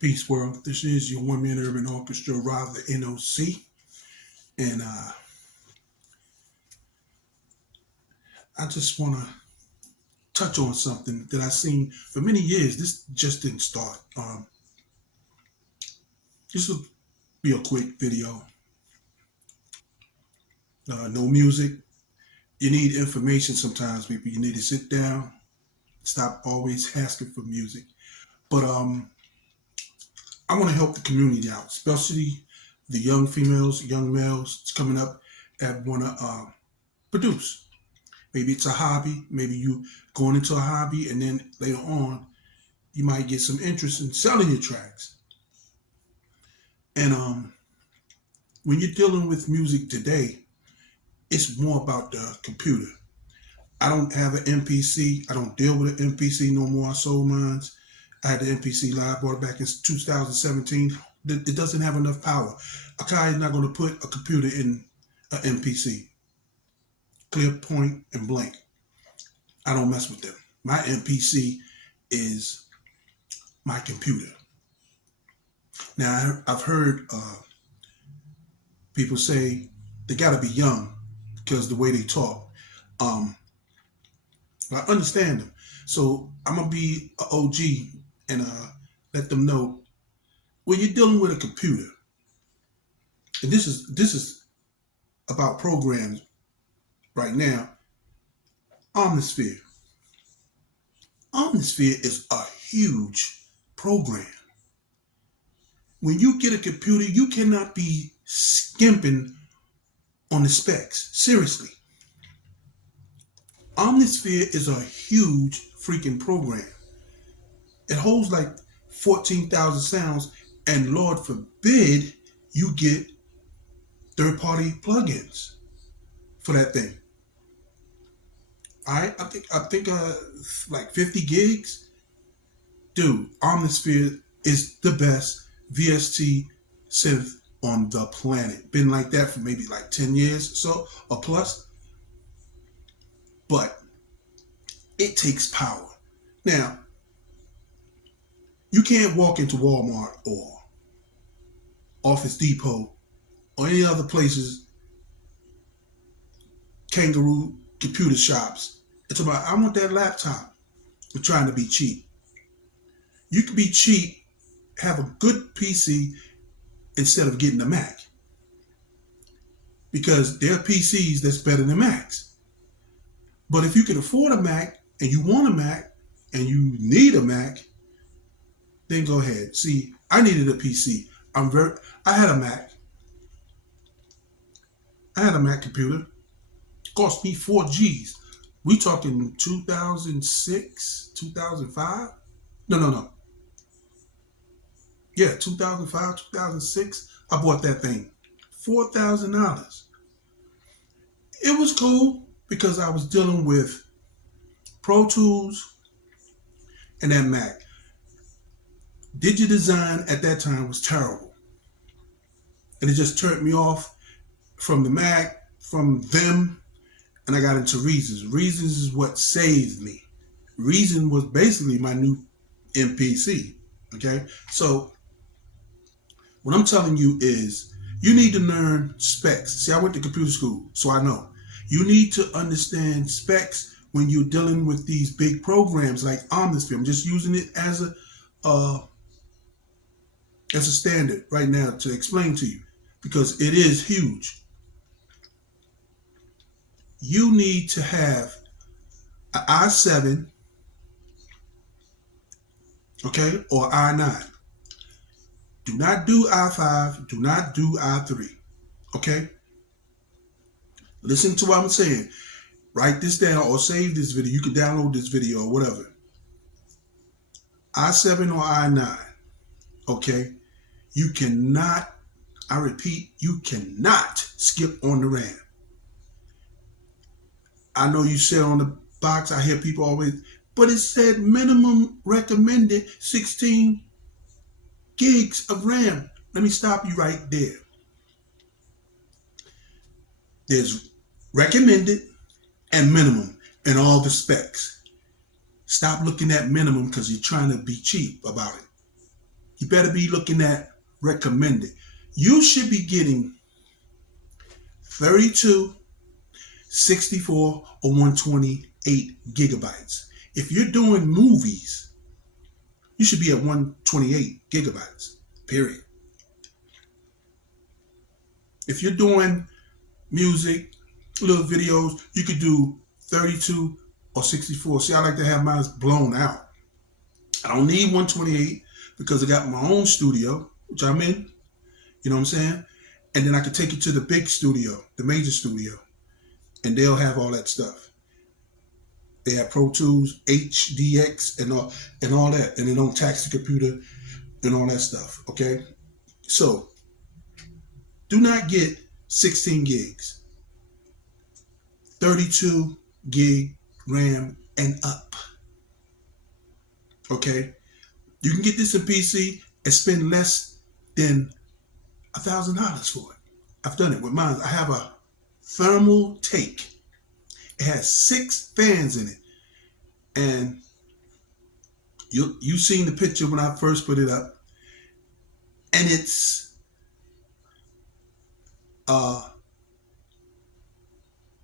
Peace World. This is your one man urban orchestra, rather n.o.c. And I just want to touch on something that I've seen for many years. This just didn't start. This will be a quick video. No music. You need information sometimes, people. You need to sit down. Stop always asking for music. But I want to help the community out, especially the young females, young males coming up that want to produce. Maybe it's a hobby. Maybe you going into a hobby, and then later on, you might get some interest in selling your tracks. And when you're dealing with music today, it's more about the computer. I don't have an MPC. I don't deal with an MPC no more. I sold mine. I had the MPC live, bought it back in 2017. It doesn't have enough power. A guy is not going to put a computer in an MPC. Clear point and blank. I don't mess with them. My MPC is my computer. Now, I've heard people say they got to be young because the way they talk. Um, I understand them. So I'm going to be an OG and let them know when you're dealing with a computer, and this is about programs right now. Omnisphere. Omnisphere is a huge program. When you get a computer, you cannot be skimping on the specs. Seriously. Omnisphere is a huge freaking program. It holds like 14,000 sounds, and Lord forbid you get third-party plugins for that thing. All right, I think like 50 gigs. Dude, Omnisphere is the best VST synth on the planet. Been like that for maybe like 10 years or so or plus. But it takes power. Now, you can't walk into Walmart or Office Depot or any other places, kangaroo computer shops. It's about, I want that laptop. We're trying to be cheap. You can be cheap, have a good PC instead of getting a Mac. Because there are PCs that's better than Macs. But if you can afford a Mac and you want a Mac and you need a Mac, then go ahead. See, I needed a PC. I had a Mac. I had a Mac computer. It cost me 4 G's. We talking 2006, 2005? No. Yeah, 2005, 2006. I bought that thing. $4,000. It was cool because I was dealing with Pro Tools and that Mac. DigiDesign at that time was terrible. And it just turned me off from the Mac, from them, and I got into Reasons. Reasons is what saved me. Reason was basically my new MPC. Okay? So what I'm telling you is you need to learn specs. See, I went to computer school, so I know. You need to understand specs when you're dealing with these big programs like Omnisphere. I'm just using it as a standard right now to explain to you because it is huge. You need to have an i7, okay, or i9. Do not do i5. Do not do i3. Okay? Listen to what I'm saying. Write this down or save this video. You can download this video or whatever. i7 or i9. Okay? You cannot, I repeat, you cannot skip on the RAM. I know you said on the box, I hear people always, but it said minimum recommended 16 gigs of RAM. Let me stop you right there. There's recommended and minimum in all the specs. Stop looking at minimum because you're trying to be cheap about it. you better be looking at recommended. You should be getting 32, 64, or 128 gigabytes. If you're doing movies, you should be at 128 gigabytes, period. If you're doing music, little videos, you could do 32 or 64. See, I like to have mine blown out. I don't need 128 because I got my own studio, which I'm in, you know what I'm saying? And then I could take it to the big studio, the major studio, and they'll have all that stuff. They have Pro Tools, HDX, and all that, and they don't tax the computer and all that stuff. Okay, so do not get 16 gigs, 32 gig RAM and up. Okay, you can get this in PC and spend less than $1,000 for it. I've done it with mine. I have a thermal take. It has 6 fans in it, and you seen the picture when I first put it up, and it's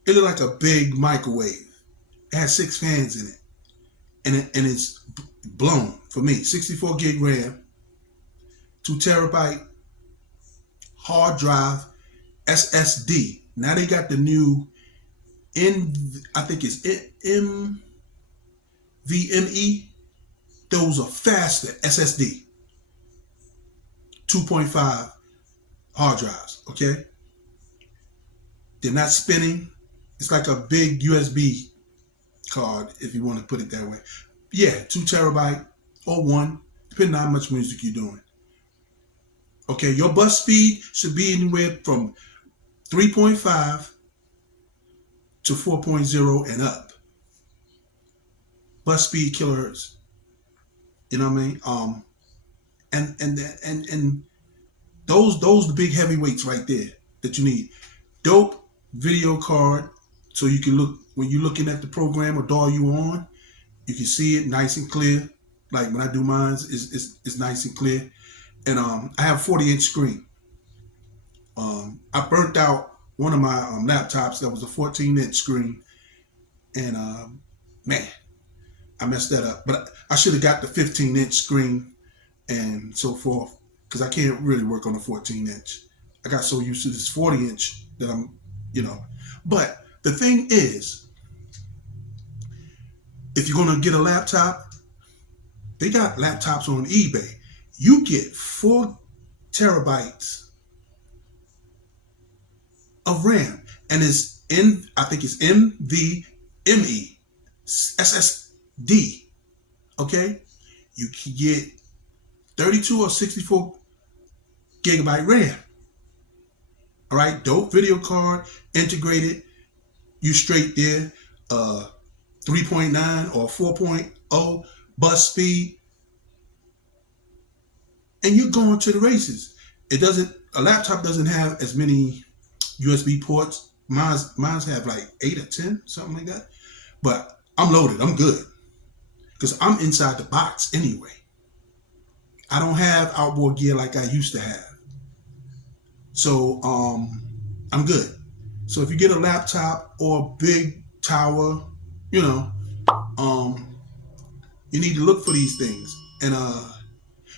it looked like a big microwave. It has 6 fans in it, and it's blown for me. 64 gig RAM, 2 terabyte hard drive, SSD. Now they got the new I think it's NVMe. Those are faster SSD. 2.5 hard drives, okay? They're not spinning. It's like a big USB card, if you want to put it that way. Yeah, 2 terabyte or 1, depending on how much music you're doing. Okay, your bus speed should be anywhere from 3.5 to 4.0 and up. Bus speed kilohertz. You know what I mean? And those the big heavyweights right there that you need. Dope video card, so you can look when you're looking at the program or DAW you on, you can see it nice and clear. Like when I do mine, it's nice and clear. And I have a 40-inch screen. I burnt out one of my laptops that was a 14-inch screen, and man, I messed that up. But I should have got the 15-inch screen and so forth, because I can't really work on a 14-inch. I got so used to this 40-inch that I'm, But the thing is, if you're gonna get a laptop, they got laptops on eBay. You get 4 terabytes of RAM, and I think it's NVMe SSD. Okay, you can get 32 or 64 gigabyte RAM. All right, dope video card, integrated. You straight there. 3.9 or 4.0 bus speed, and you're going to the races. A laptop doesn't have as many USB ports. Mine's have like 8 or 10, something like that. But I'm loaded. I'm good because I'm inside the box anyway. I don't have outboard gear like I used to have. So I'm good. So if you get a laptop or a big tower, you need to look for these things. And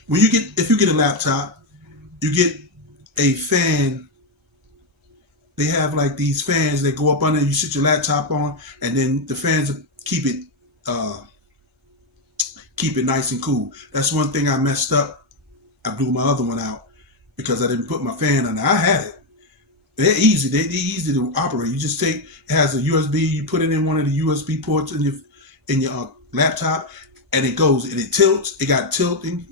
if you get a laptop, you get a fan. They have like these fans that go up under, you sit your laptop on, and then the fans keep it nice and cool. That's one thing I messed up. I blew my other one out because I didn't put my fan under. I had it. They're easy. They're easy to operate. You just it has a USB. You put it in one of the USB ports in your laptop, and it goes and it tilts. It got tilting.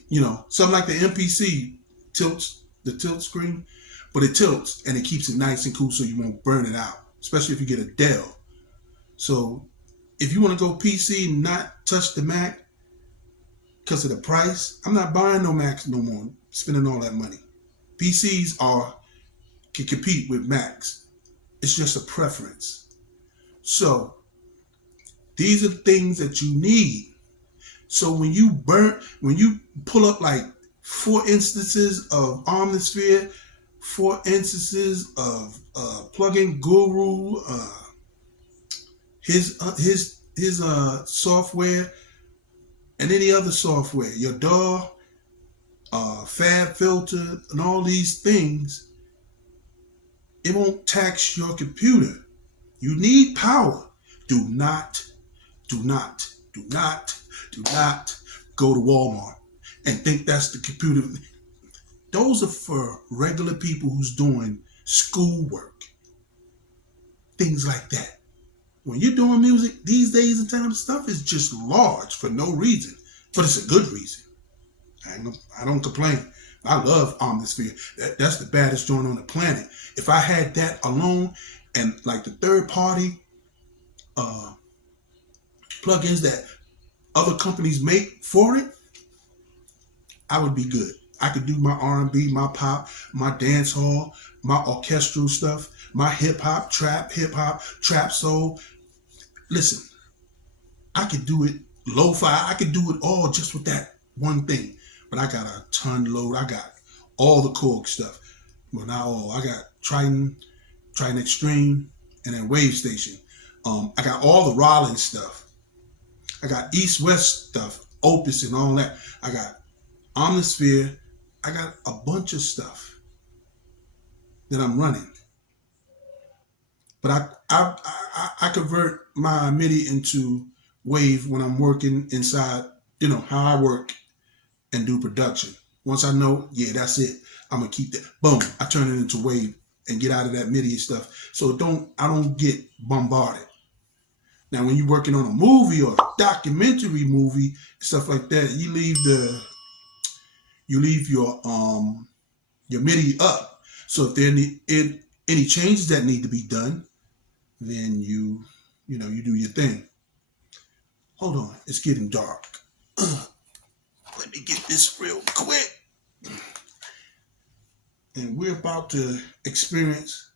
Something like the MPC tilts, the tilt screen, but it tilts and it keeps it nice and cool so you won't burn it out. Especially if you get a Dell. So if you want to go PC and not touch the Mac because of the price, I'm not buying no Macs no more. Spending all that money. PCs can compete with Macs. It's just a preference. So these are things that you need. So when you pull up like 4 instances of Omnisphere, 4 instances of plugin Guru, his software, and any other software, your DAW, Fab Filter, and all these things. It won't tax your computer. You need power. Do not, do not, do not, do not go to Walmart and think that's the computer. Those are for regular people who's doing schoolwork, things like that. When you're doing music these days and times, stuff is just large for no reason, but it's a good reason. I don't complain. I love Omnisphere. That's the baddest joint on the planet. If I had that alone and like the third party uh, plugins that other companies make for it, I would be good. I could do my R&B, my pop, my dance hall, my orchestral stuff, my hip hop, trap soul. Listen, I could do it lo-fi. I could do it all just with that one thing. But I got a ton load. I got all the Korg stuff. Well, not all. I got Triton Extreme, and then Wave Station. I got all the Rollins stuff. I got East West stuff, Opus and all that. I got Omnisphere. I got a bunch of stuff that I'm running. But I convert my MIDI into Wave when I'm working inside, how I work and do production. Once I know, yeah, that's it. I'm gonna keep that. Boom, I turn it into Wave and get out of that MIDI stuff. So I don't get bombarded. Now, when you're working on a movie or a documentary movie, stuff like that, you leave your MIDI up. So if there any changes that need to be done, then you do your thing. Hold on, it's getting dark. Let me get this real quick. And we're about to experience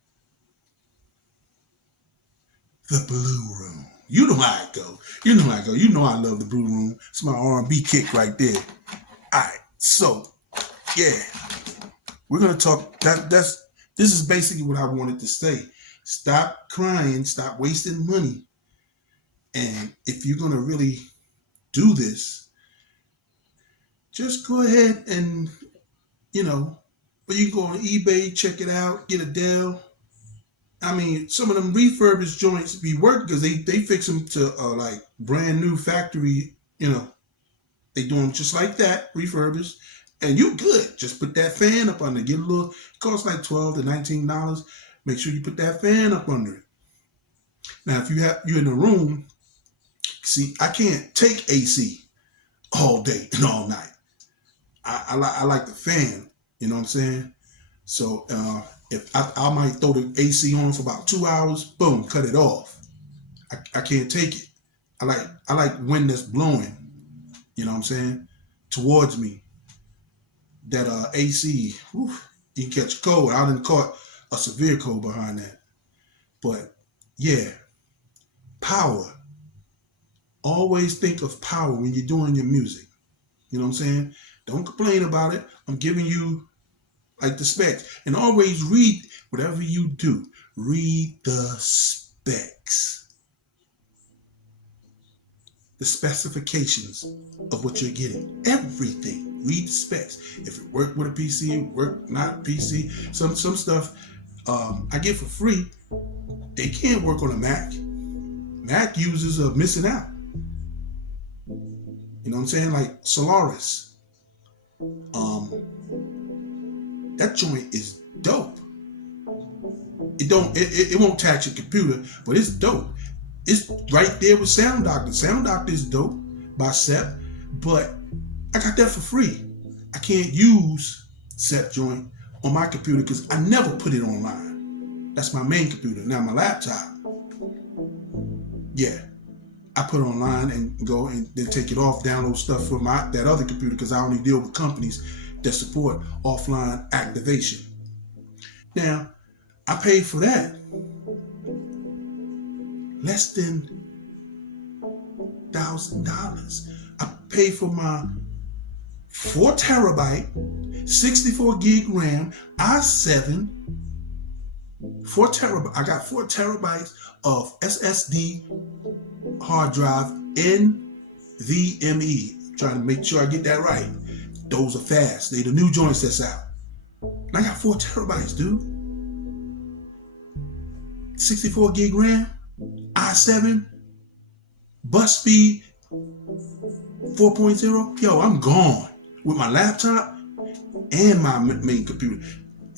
the Blue Room. You know how I go. You know I love the Blue Room. It's my R&B kick right there. All right, so yeah, we're gonna talk. This is basically what I wanted to say. Stop crying. Stop wasting money. And if you're gonna really do this, just go ahead and but you can go on eBay, check it out, get a Dell. I mean, some of them refurbished joints be working because they fix them to like brand new factory. They do them just like that, refurbished, and you good. Just put that fan up under. Get a little. It costs like $12 to $19. Make sure you put that fan up under it. Now, if you're in a room, see, I can't take AC all day and all night. I like the fan. You know what I'm saying? So if I might throw the AC on for about 2 hours, boom, cut it off. I can't take it. I like wind that's blowing. You know what I'm saying? Towards me. That AC, whew, you can catch a cold. I didn't caught a severe cold behind that. But yeah, power. Always think of power when you're doing your music. You know what I'm saying? Don't complain about it. I'm giving you like the specs. And always read whatever you do. Read the specs. The specifications of what you're getting. Everything. Read the specs. If it worked with a PC, work not PC. Some stuff I get for free. They can't work on a Mac. Mac users are missing out. You know what I'm saying? Like Solaris. That joint is dope. It won't tax your computer, but it's dope. It's right there with Sound Doctor. Sound Doctor is dope by SEP, but I got that for free. I can't use SEP joint on my computer because I never put it online. That's my main computer. Now my laptop, yeah, I put it online and go and then take it off, download stuff from that other computer because I only deal with companies that support offline activation. Now, I paid for that less than $1,000. I paid for my 4 terabyte, 64 gig RAM, i7, 4 terabyte. I got 4 terabytes of SSD hard drive NVMe. I'm trying to make sure I get that right. Those are fast. They the new joints that's out. And I got 4 terabytes, dude. 64 gig RAM, i7, bus speed 4.0. Yo, I'm gone with my laptop and my main computer.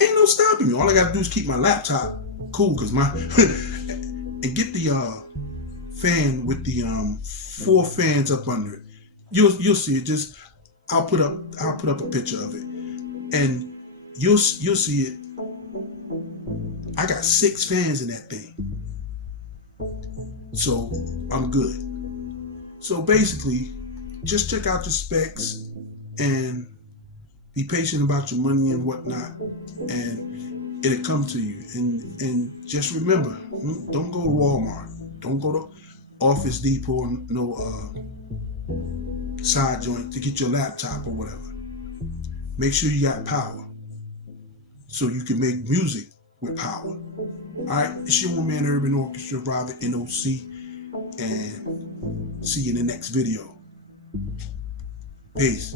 Ain't no stopping me. All I gotta do is keep my laptop cool, cause my and get the fan with the 4 fans up under it. You'll see it. Just I'll put up a picture of it, and you'll see it. I got 6 fans in that thing, so I'm good. So basically, just check out the specs and be patient about your money and whatnot, and it'll come to you. And just remember, don't go to Walmart, don't go to Office Depot, no side joint to get your laptop or whatever. Make sure you got power so you can make music with power. All right, it's your one man urban orchestra, Robert n.o.c, and see you in the next video. Peace.